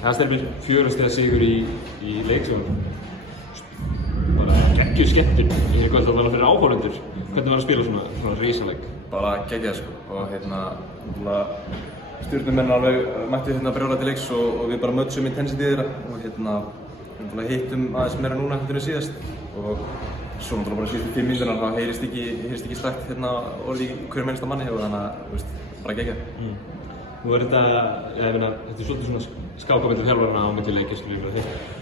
Það stefnir 4 stiga sigur í leik sem bara geggjur skemmtun í kvöld að vera fyrir áhorfendur. Hvernig var að spila svona risaleik? Bara geggjað sko og stjórnumenn alveg mættu brjóla til leiks og við bara mötsum intensity þeirra og við hittum aðeins meira núna heldur en síðast og svo bara síðustu 5 mínúturnar það heyrist ekki slagt orð í hverjum einasta manni og þannig að bara geggjað. Nú þetta er svolítið svona skáka milli þjálfarana á milli leikja,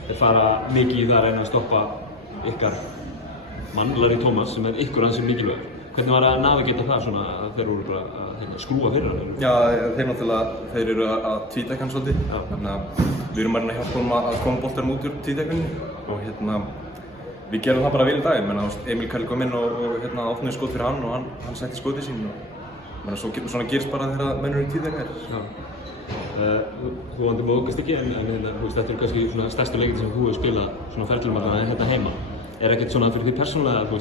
þeir fara mikið í það að reyna að stoppa ykkar mann, Larry Thomas, sem er ykkur ansi mikilvægur. Hvernig var að navigata það svona að þeir voru bara að skrúfa fyrir hann? Já, þeir eru að tvíteka hann svolítið, þannig að við erum að hjálpa honum að koma boltanum út úr tvítekunni og við gerum það bara vel í dag, Emil Kalli kom inn og opnaði skot fyrir hann og hann setti skotið sín og svona gerist bara þegar menn eru í tvítekaðir. Þú vandi móðgast ekki en þetta er kannski svona stærstu leikir sem þú hefur spilað svona ferlum hérna heima. Er ekkert svona fyrir því persónulega að þú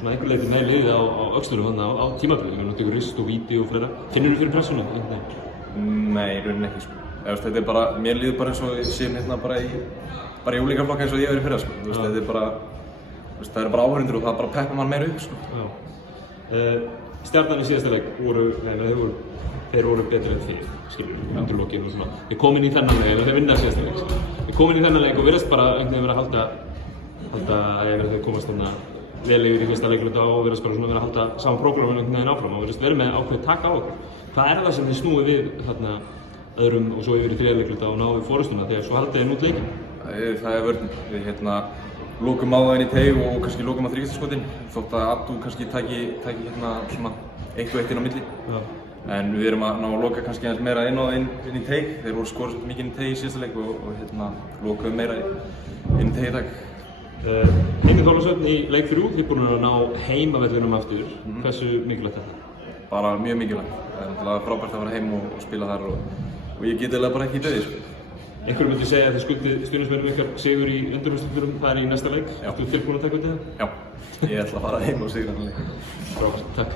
svona einhver leiti með liðið á öxlunum á tímabilið, þú tekur rist og víti og fleira. Finnur þú fyrir pressuna? Nei, í rauninni ekki sko. Þetta er bara, mér líður bara eins og ég sé bara í úlingaflokka eins og ég hef verið fyrra sko. Þetta er bara, það eru bara áhorfendur og það bara peppar mann meira upp sko. Stjarnan í síðasta leik þeir voru betri en þið, undir lokinn og svona. Þið komin í þennan leik, þeir vinna síðasta leik. Þið komin í þennan leik og virðast bara einhvern veginn vera að halda þau komast þarna vel yfir í fyrsta leikluta og virðast bara vera að halda saman prógraminu einhvern veginn áfram og virðast verið með ákveðið taka á okkur. Hvað er það sem þið snúið við þarna öðrum og svo yfir í þriðja leikluta og náðu fórustuna þegar svo haldið þið út leikinn? Það er vörnin. Við lokum á það inn í teig og kannski lokum á þríkjastaskotin þótt að Abdu kannski tæki svona 1-1 inn á milli. En við erum að ná að loka kannski aðeins meira inn í teig. Þeir voru skorað svolítið mikið inn í teig í síðasta leik og lokuðum meira inn í teig í dag. Heimir Þorláksson í leik 3, þið búin að ná heimavellinum aftur. Hversu mikilvægt er þetta? Bara mjög mikilvægt. Það er frábært að vera heim og spila þar og ég get eiginlega bara ekki í döði sko. Einhverjum myndi segja að þið skuldið stuðningsmönnum ykkar sigur í undanúrslitaleiknum, það er í næsta leik. Ertu tilbúin að taka undir það? Já, ég ætla að fara heim og sigra þann leik. Frábært, takk.